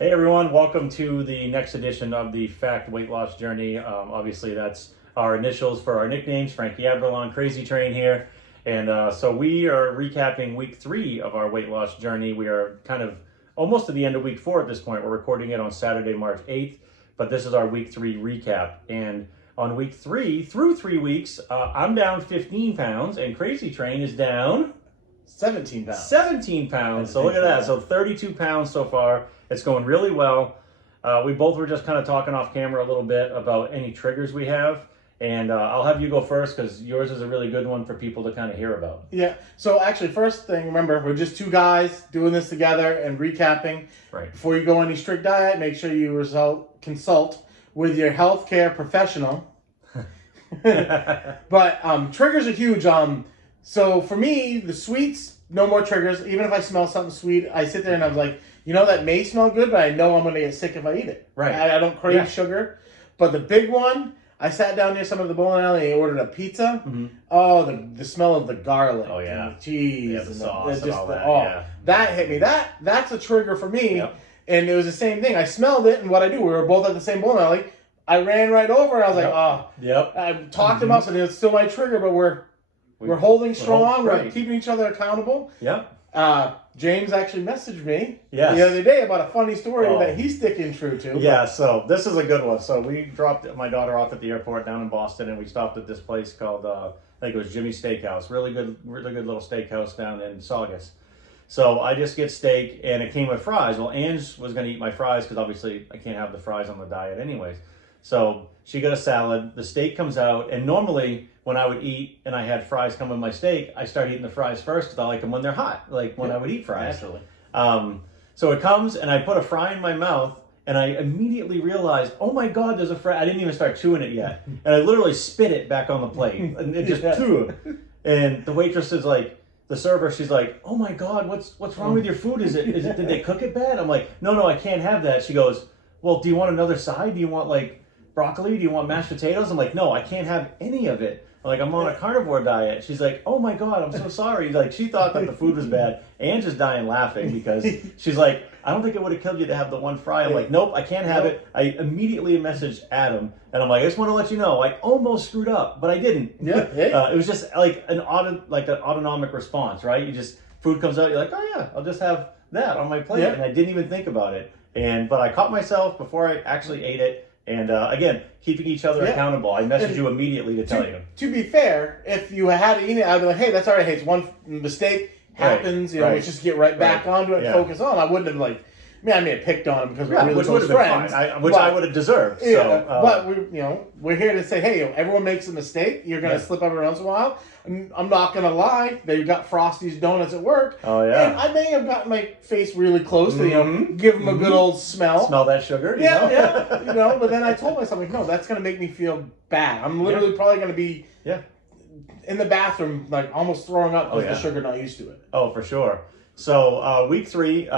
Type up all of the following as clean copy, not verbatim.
Hey everyone, welcome to the next edition of the F.A.CT weight loss journey. Obviously that's our initials for our nicknames, Frankie Aberlon, Crazy Train here. And so we are recapping week 3 of our weight loss journey. We are kind of almost at the end of week 4 at this point. We're recording it on Saturday, March 8th, but this is our week 3 recap. And on week 3, through 3 weeks, I'm down 15 pounds and Crazy Train is down 17 pounds. 17 pounds. So look at that. So 32 pounds so far. It's going really well. We both were just kind of talking off camera a little bit about any triggers we have. And I'll have you go first because yours is a really good one for people to kind of hear about. Yeah. So actually, first thing, remember, we're just two guys doing this together and recapping. Right. Before you go on any strict diet, make sure you consult with your healthcare professional. But triggers are huge. So for me, the sweets, no more triggers. Even if I smell something sweet, I sit there and I'm like, you know, that may smell good, but I know I'm going to get sick if I eat it. Right. I don't crave sugar. But the big one, I sat down near some of the bowling alley and ordered a pizza. Mm-hmm. Oh, the smell of the garlic. Oh, yeah. And the cheese. Yeah, the sauce and all that. Oh, yeah. That hit me. That's a trigger for me. Yep. And it was the same thing. I smelled it, and what I do, we were both at the same bowling alley. I ran right over, and I was like, oh. Yep. I talked about something. It's still my trigger, but we're holding strong. We're keeping each other accountable. Yep. James actually messaged me the Yes. other day about a funny story that he's sticking true to. Yeah, so this is a good one. So we dropped my daughter off at the airport down in Boston, and we stopped at this place called, I think it was Jimmy's Steakhouse. Really good little steakhouse down in Saugus. So I just get steak, and it came with fries. Well, Ange was going to eat my fries because obviously I can't have the fries on the diet anyways. So she got a salad. The steak comes out, and normally when I would eat and I had fries come with my steak, I start eating the fries first because I like them when they're hot, like when I would eat fries. Naturally. So it comes, and I put a fry in my mouth, and I immediately realized, oh my God, there's a fry. I didn't even start chewing it yet. And I literally spit it back on the plate. And it just threw it. And the waitress is like, the server, she's like, oh my God, what's wrong with your food? Did they cook it bad? I'm like, no, I can't have that. She goes, well, do you want another side? Do you want like broccoli? Do you want mashed potatoes? I'm like, no, I can't have any of it. Like, I'm on a carnivore diet. She's like, oh my God, I'm so sorry. Like, she thought that the food was bad. Ange is dying laughing because she's like, I don't think it would have killed you to have the one fry. I'm like, nope, I can't have it. I immediately messaged Adam, and I'm like, I just want to let you know, I almost screwed up, but I didn't. Yeah. It was just like an autonomic response, right? You just, food comes out, you're like, oh yeah, I'll just have that on my plate. And I didn't even think about it. But I caught myself before I actually ate it. And again, keeping each other accountable. I messaged you immediately to tell you. To be fair, if you had eaten it, I'd be like, hey, that's all right. Hey, it's one mistake. Happens. You know, let's just get right back onto it and focus on. I wouldn't have like, I may have picked on him because we're really close friends. Which I would have deserved. Yeah, so, but we're here to say, hey, everyone makes a mistake. You're going to slip every once in a while. I'm not going to lie. They got Frosty's Donuts at work. Oh, yeah. And I may have gotten my face really close to, give them a good old smell. Smell that sugar? Yeah. But then I told myself, like, no, that's going to make me feel bad. I'm literally probably going to be in the bathroom, like, almost throwing up because the sugar not used to it. Oh, for sure. So week 3,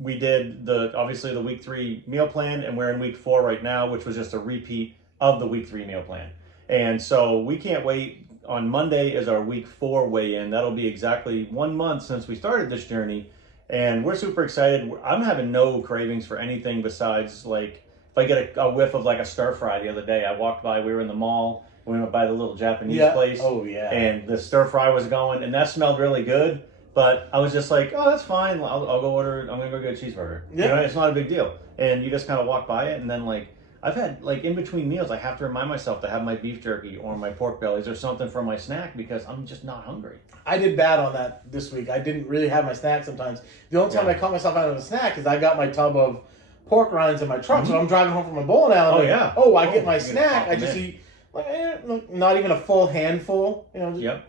we did obviously the week 3 meal plan, and we're in week 4 right now, which was just a repeat of the week 3 meal plan. And so we can't wait. On Monday is our week 4 weigh-in. That'll be exactly 1 month since we started this journey. And we're super excited. I'm having no cravings for anything besides, like, if I get a whiff of like a stir fry. The other day I walked by, we were in the mall, we went by the little Japanese place. Oh, yeah. And the stir fry was going, and that smelled really good. But I was just like, oh, that's fine. I'll go order, I'm going to go get a cheeseburger. Yeah. You know, it's not a big deal. And you just kind of walk by it, and then like, I've had, like, in between meals, I have to remind myself to have my beef jerky or my pork bellies or something for my snack because I'm just not hungry. I did bad on that this week. I didn't really have my snack sometimes. The only time I caught myself out of a snack is I got my tub of pork rinds in my truck. So I'm driving home from a bowling alley. I get my snack. I just eat, like, not even a full handful. You know,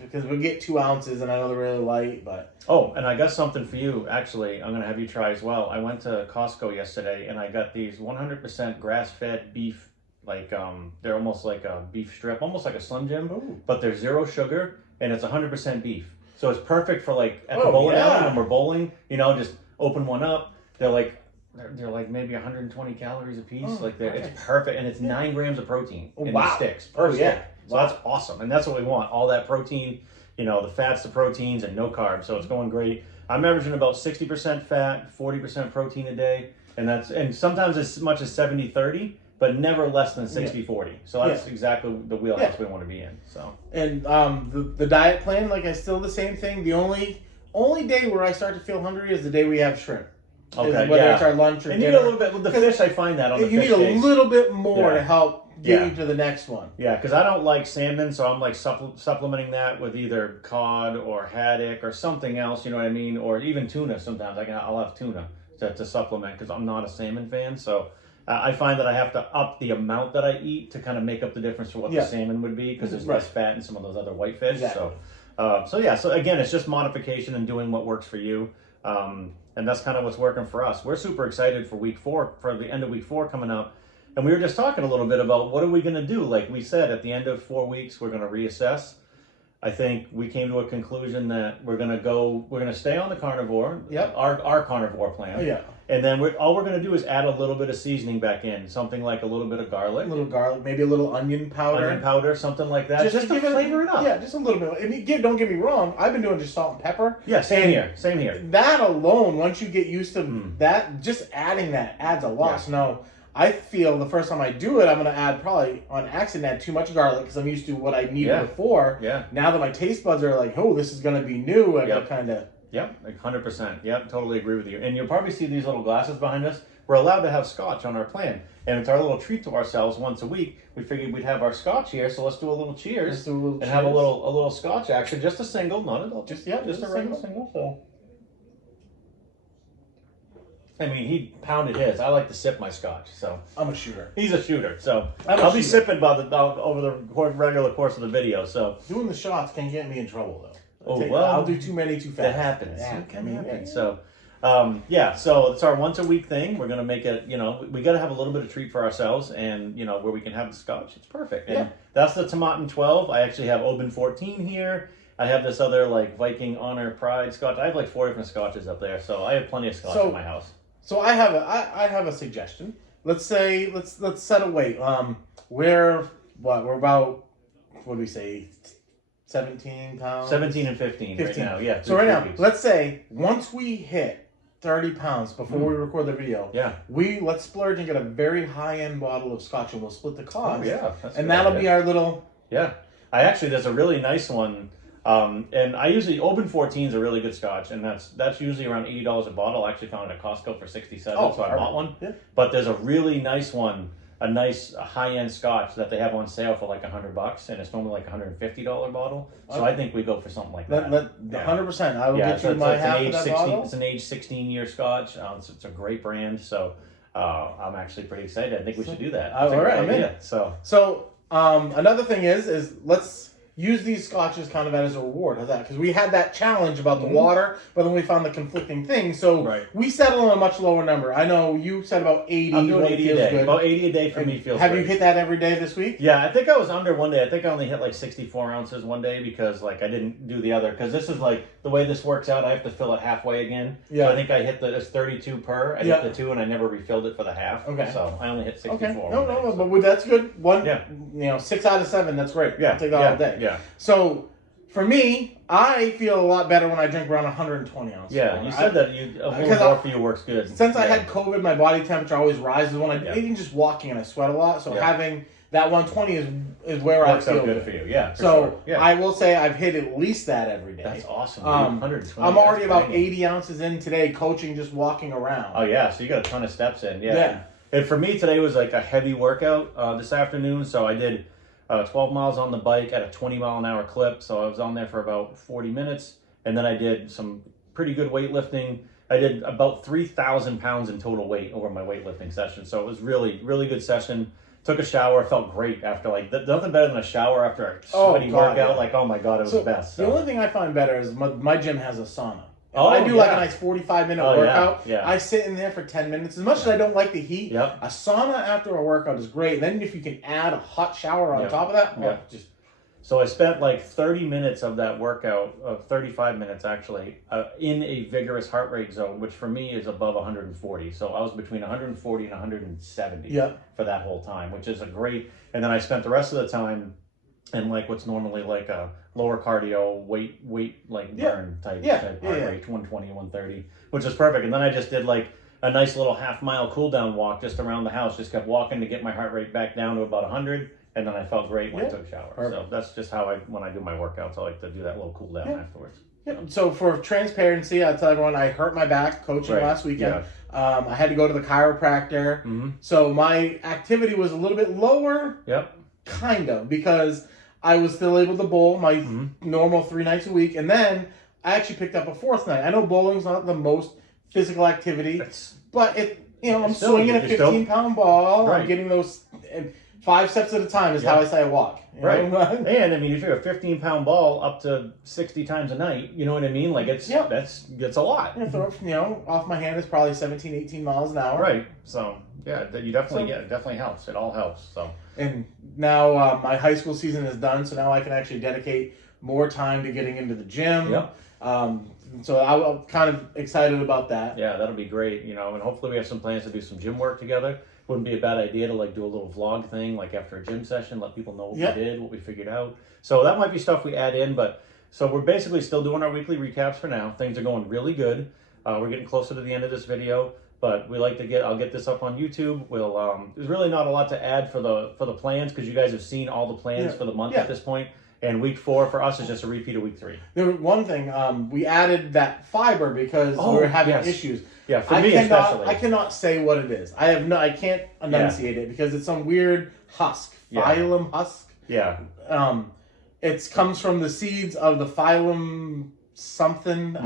because we get 2 ounces, and I know they're really light, but... Oh, and I got something for you, actually. I'm going to have you try as well. I went to Costco yesterday, and I got these 100% grass-fed beef, like, they're almost like a beef strip, almost like a Slim Jim, but they're 0 sugar, and it's 100% beef. So it's perfect for, like, at the bowling alley when we're bowling, you know, just open one up. They're like maybe 120 calories a piece. It's perfect, and it's 9 grams of protein in the sticks per stick. So that's awesome, and that's what we want. All that protein, you know, the fats, the proteins, and no carbs. So it's going great. I'm averaging about 60% fat, 40% protein a day, and sometimes as much as 70-30, but never less than 60-40. So that's exactly the wheelhouse we want to be in. So and the diet plan, like, is still the same thing. The only day where I start to feel hungry is the day we have shrimp. Okay, whether it's our lunch or and dinner. You need a little bit with the fish. I find that on the you fish need days. a little bit more to help get you to the next one. Yeah, because I don't like salmon, so I'm like supplementing that with either cod or haddock or something else. You know what I mean? Or even tuna. Sometimes I'll have tuna to supplement because I'm not a salmon fan. So I find that I have to up the amount that I eat to kind of make up the difference for what the salmon would be because there's less fat in some of those other white fish. Exactly. So again, it's just modification and doing what works for you. And that's kind of what's working for us. We're super excited for week 4, for the end of week 4 coming up. And we were just talking a little bit about what are we going to do? Like we said, at the end of 4 weeks, we're going to reassess. I think we came to a conclusion that we're going to stay on the carnivore, our carnivore plan. Oh, yeah. And then all we're going to do is add a little bit of seasoning back in, something like a little bit of garlic. A little garlic, maybe a little onion powder. Something like that. Just to flavor it up. Yeah, just a little bit. I mean, don't get me wrong. I've been doing just salt and pepper. Yeah, same here. That alone, once you get used to that, just adding that adds a lot. Yeah. So now, I feel the first time I do it, I'm going to add probably on accident too much garlic because I'm used to what I needed before. Yeah. Now that my taste buds are like, oh, this is going to be new, I got kind of... Yep, like 100%. Yep, totally agree with you. And you'll probably see these little glasses behind us. We're allowed to have scotch on our plan. And it's our little treat to ourselves once a week. We figured we'd have our scotch here, so let's do a little cheers. Have a little scotch action. Just a single, not a double. Just a regular single. So. I mean, he pounded his. I like to sip my scotch, so. I'm a shooter. He's a shooter, so. I'll be sipping over the regular course of the video, so. Doing the shots can get me in trouble, though. I'll do too many too fast. That happens. So, so it's our once a week thing. We're going to make it, we got to have a little bit of treat for ourselves and, where we can have the scotch. It's perfect. And that's the Tomaten 12. I actually have Oban 14 here. I have this other like Viking Honor Pride scotch. I have like 4 different scotches up there. So I have plenty of scotch in my house. So I have a suggestion. Let's say, let's set a weight. We're about, what do we say? 17 pounds? 17 and 15 right now, yeah. So right now, let's say once we hit 30 pounds before we record the video, let's splurge and get a very high-end bottle of scotch and we'll split the cost. Oh, yeah. And that'll be our little... Yeah. There's a really nice one. And I usually, Oban 14 is a really good scotch, and that's usually around $80 a bottle. I actually found it at Costco for $67, so I bought one. Yeah. But there's a really nice one, a nice high-end scotch that they have on sale for like $100, and it's normally like $150 bottle. So I think we go for something like that. 100%. I will get you my half of that bottle. It's an age 16-year scotch. It's a great brand, so I'm actually pretty excited. I think we should do that. All right, I'm in. So another thing is let's use these scotches kind of as a reward. How's that? Because we had that challenge about the water, but then we found the conflicting things. So we settled on a much lower number. I know you said about 80. I'm doing 80 a day. Good. About 80 a day for me feels Have you hit that every day this week? Yeah, I think I was under one day. I think I only hit like 64 ounces one day because like I didn't do the other. Because this is like, the way this works out, I have to fill it halfway again. Yeah. So I think I hit it's 32 per. I hit the 2 and I never refilled it for the half. Okay. So I only hit 64. Okay. No, but that's good. 6 out of 7, that's great. Yeah. I'll take that all day. Yeah. So, for me, I feel a lot better when I drink around 120 ounces. Yeah, you said that a little more for you works good. Since I had COVID, my body temperature always rises when even just walking, and I sweat a lot. So having that 120 is where I feel good for you. Yeah. So I will say I've hit at least that every day. That's awesome. 120. I'm already about 80 ounces in today, coaching, just walking around. Oh yeah, so you got a ton of steps in. Yeah. And for me today was like a heavy workout this afternoon, so I did 12 miles on the bike at a 20-mile-an-hour clip, so I was on there for about 40 minutes, and then I did some pretty good weightlifting. I did about 3,000 pounds in total weight over my weightlifting session, so it was really, really good session. Took a shower, felt great after, like, nothing better than a shower after a sweaty workout. Like, oh my God, it was the best. So. The only thing I find better is my gym has a sauna. I do like a nice 45-minute workout. I sit in there for 10 minutes. As much as I don't like the heat, a sauna after a workout is great. Then if you can add a hot shower on top of that, So I spent like 30 minutes of that workout, 35 minutes actually, in a vigorous heart rate zone, which for me is above 140. So I was between 140 and 170 for that whole time, which is a great. And then I spent the rest of the time and like what's normally like a lower cardio weight like burn type heart rate, 120, 130, which is perfect. And then I just did like a nice little half-mile cool down walk just around the house. Just kept walking to get my heart rate back down to about 100, and then I felt great when I took a shower. Perfect. So that's just how when I do my workouts, I like to do that little cool down afterwards. Yeah. So for transparency, I'll tell everyone I hurt my back coaching last weekend. Yeah. I had to go to the chiropractor. Mm-hmm. So my activity was a little bit lower. Yep. Kind of, because I was still able to bowl my normal 3 nights a week. And then I actually picked up a 4th night. I know bowling's not the most physical activity, but I'm swinging a 15-pound ball. Right. I'm getting those 5 steps at a time is how I say I walk. Right. And I mean, if you're a 15-pound ball up to 60 times a night, you know what I mean? Like that's a lot. Off my hand is probably 17, 18 miles an hour. Right. So you definitely it definitely helps. It all helps. So. And now my high school season is done, so now I can actually dedicate more time to getting into the gym. Yep. So I'm kind of excited about that. Yeah, that'll be great. And hopefully we have some plans to do some gym work together. Wouldn't be a bad idea to like do a little vlog thing, like after a gym session, let people know what we did, what we figured out. So that might be stuff we add in, but so we're basically still doing our weekly recaps for now. Things are going really good. We're getting closer to the end of this video, but we like to I'll get this up on YouTube. There's really not a lot to add for the plans because you guys have seen all the plans for the month at this point. And week 4 for us is just a repeat of week 3. There was one thing, we added that fiber because we were having issues. Yeah, for me especially. I cannot say what it is. I can't enunciate it because it's some weird husk. Phylum husk. Yeah. It comes from the seeds of the phylum something.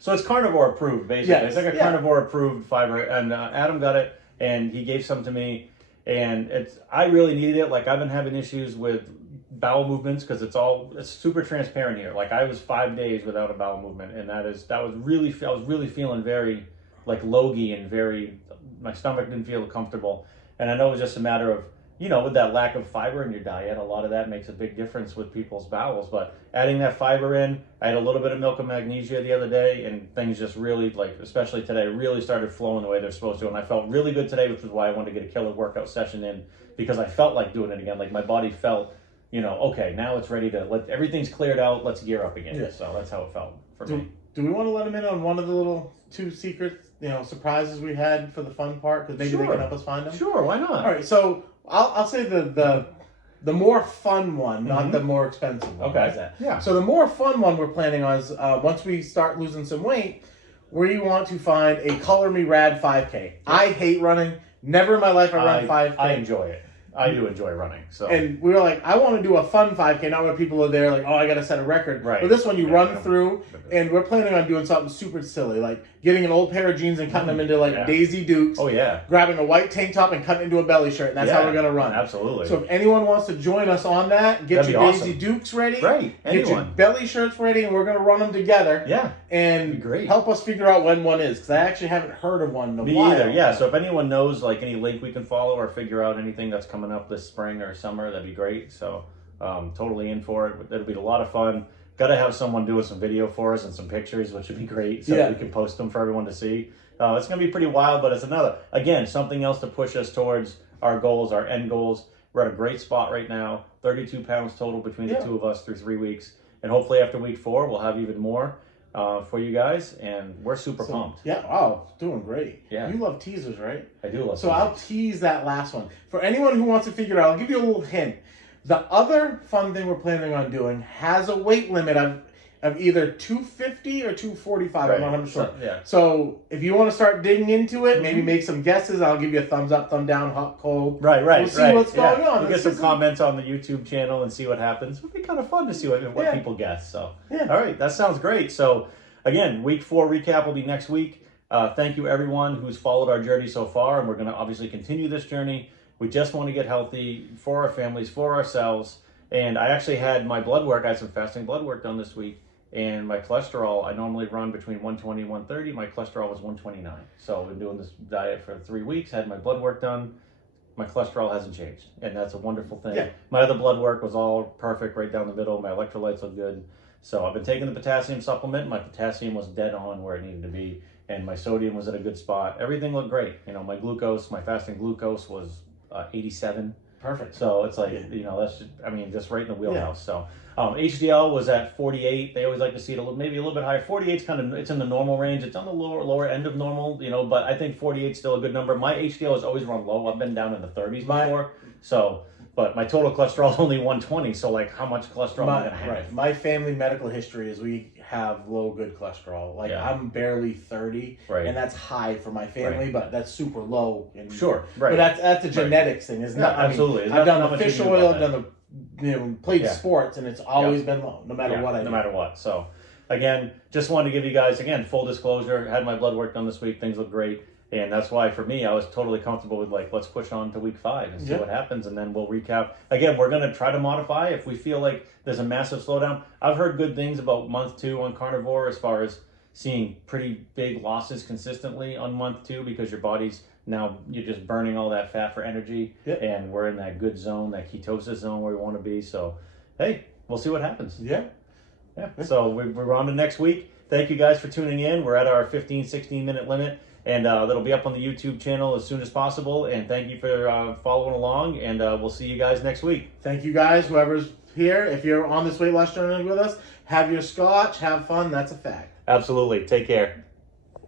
So it's carnivore approved, basically. It's like a carnivore approved fiber. And Adam got it and he gave some to me. And I really needed it. Like I've been having issues with bowel movements because it's super transparent here. Like I was 5 days without a bowel movement, and I was really feeling very like logy and my stomach didn't feel comfortable. And I know it was just a matter of with that lack of fiber in your diet, a lot of that makes a big difference with people's bowels. But adding that fiber in, I had a little bit of milk and magnesia the other day, and things just really, like especially today, really started flowing the way they're supposed to. And I felt really good today, which is why I wanted to get a killer workout session in, because I felt like doing it again. Like my body felt, okay, now it's ready to everything's cleared out. Let's gear up again. Yeah. So that's how it felt for me. Do we want to let them in on one of the little 2 secret, surprises we had for the fun part? Because maybe they can help us find them. Sure, why not? All right, so I'll say the more fun one, not the more expensive one. Okay. Yeah. So the more fun one we're planning on is once we start losing some weight, we want to find a Color Me Rad 5K. Yeah. I hate running. Never in my life I run 5K. I enjoy it. I do enjoy running. So. And we were like, I want to do a fun 5K, not where people are there like, oh, I got to set a record. Right. But this one you run through, and we're planning on doing something super silly, like getting an old pair of jeans and cutting them into like Daisy Dukes. Oh, yeah. Grabbing a white tank top and cutting into a belly shirt. And that's how we're going to run. Absolutely. So if anyone wants to join us on that, get your Daisy Dukes ready. Right. Get your belly shirts ready, and we're going to run them together. Yeah. And help us figure out when one is, because I actually haven't heard of one in a while. Me either, yeah. So if anyone knows like any link we can follow or figure out anything that's coming up this spring or summer, that'd be great. So totally in for it. It'll be a lot of fun. Got to have someone doing some video for us and some pictures, which would be great, so we can post them for everyone to see. It's going to be pretty wild, but it's something else to push us towards our goals, our end goals. We're at a great spot right now. 32 pounds total between the two of us through 3 weeks. And hopefully after week 4, we'll have even more for you guys. And we're super pumped. Yeah, wow, doing great. Yeah. You love teasers, right? I do love teasers. So I'll tease that last one. For anyone who wants to figure it out, I'll give you a little hint. The other fun thing we're planning on doing has a weight limit of either 250 or 245. Right. I'm not sure. So if you want to start digging into it, maybe make some guesses. I'll give you a thumbs up, thumb down, hot, cold. Right. We'll see what's going on. We'll get some comments on the YouTube channel and see what happens. It'll be kind of fun to see what people guess. So all right, that sounds great. So again, week 4 recap will be next week. Thank you everyone who's followed our journey so far, and we're going to obviously continue this journey. We just want to get healthy for our families, for ourselves. And I actually had my blood work. I had some fasting blood work done this week. And my cholesterol, I normally run between 120 and 130. My cholesterol was 129. So I've been doing this diet for 3 weeks, had my blood work done. My cholesterol hasn't changed. And that's a wonderful thing. Yeah. My other blood work was all perfect right down the middle. My electrolytes look good. So I've been taking the potassium supplement. My potassium was dead on where it needed to be. And my sodium was at a good spot. Everything looked great. My glucose, my fasting glucose was 87. Perfect. So it's like, you know, that's just, I mean, just right in the wheelhouse. So HDL was at 48. They always like to see it maybe a little bit higher. 48's kind of, it's in the normal range. It's on the lower end of normal, you know, but I think 48 is still a good number. My HDL has always run low. I've been down in the 30s before. So, but my total cholesterol is only 120. So like, how much cholesterol am I going to have? Right. My family medical history is we have low good cholesterol. Like I'm barely 30, and that's high for my family, but that's super low. But that's a genetics thing. It's not. Absolutely. I've done the fish oil, I've done the played sports, and it's always been low, no matter what I do. No matter what. So again, just wanted to give you guys, again, full disclosure, had my blood work done this week. Things look great. And that's why, for me, I was totally comfortable with, like, let's push on to week 5 and see what happens, and then we'll recap. Again, we're going to try to modify if we feel like there's a massive slowdown. I've heard good things about month 2 on carnivore as far as seeing pretty big losses consistently on month 2 because your body's now, you're just burning all that fat for energy, and we're in that good zone, that ketosis zone where we want to be. So, hey, we'll see what happens. Yeah. So we're on to next week. Thank you guys for tuning in. We're at our 15, 16-minute limit. And that'll be up on the YouTube channel as soon as possible. And thank you for following along. And we'll see you guys next week. Thank you guys, whoever's here. If you're on this weight loss journey with us, have your scotch, have fun. That's a fact. Absolutely. Take care.